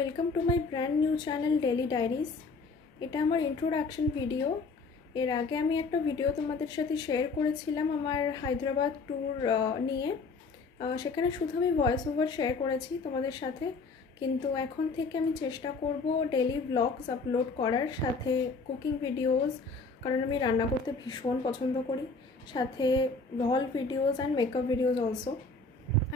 Welcome to my brand new channel daily diaries. এটা আমার introduction video. এর আগে আমি একটা ভিডিও তোমাদের সাথে শেয়ার করেছিলাম আমার হায়দ্রাবাদ ট্যুর নিয়ে। সেখানে শুধু আমি ভয়েস ওভার শেয়ার করেছি তোমাদের সাথে, কিন্তু এখন থেকে আমি চেষ্টা করব ডেলি ব্লগস আপলোড করার, সাথে কুকিং ভিডিওস, কারণ আমি রান্না করতে ভীষণ পছন্দ করি, সাথে haul videos and makeup videos also.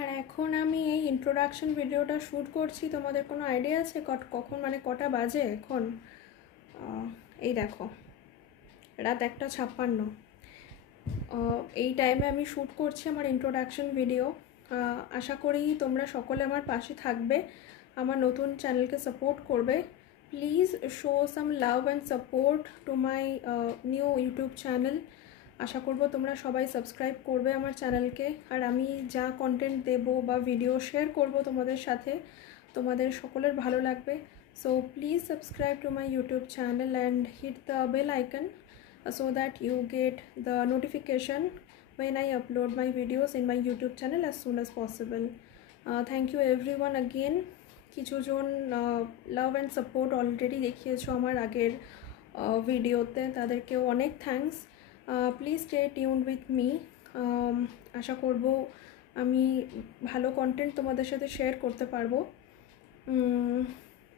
আর এখন আমি এই ইন্ট্রোডাকশন ভিডিওটা শ্যুট করছি। তোমাদের কোনো আইডিয়া আছে কখন কটা বাজে এখন? এই দেখো, রাত 1:56। এই টাইমে আমি শ্যুট করছি আমার ইন্ট্রোডাকশন ভিডিও। আশা করি তোমরা সকলে আমার পাশে থাকবে, আমার নতুন চ্যানেলকে সাপোর্ট করবে। Please show some love and support to my new YouTube channel. আশা করব তোমরা সবাই সাবস্ক্রাইব করবে আমার চ্যানেলকে, আর আমি যা কন্টেন্ট দেব বা ভিডিও শেয়ার করব তোমাদের সাথে, তোমাদের সকলের ভালো লাগবে। So please subscribe to my YouTube channel and hit the bell icon so that you get the notification when I upload my videos in my YouTube channel as soon as possible. Thank you everyone again. কিছুজন love and support already দেখিয়েছো আমার আগের ভিডিওতে, তাদেরকেও অনেক thanks. Please stay tuned with me. আশা করব আমি ভালো কন্টেন্ট তোমাদের সাথে শেয়ার করতে পারবো।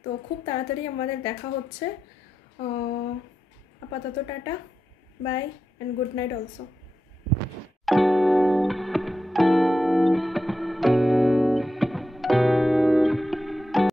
তো খুব তাড়াতাড়ি আমাদের দেখা হচ্ছে। আপাতত tata, bye and good night also.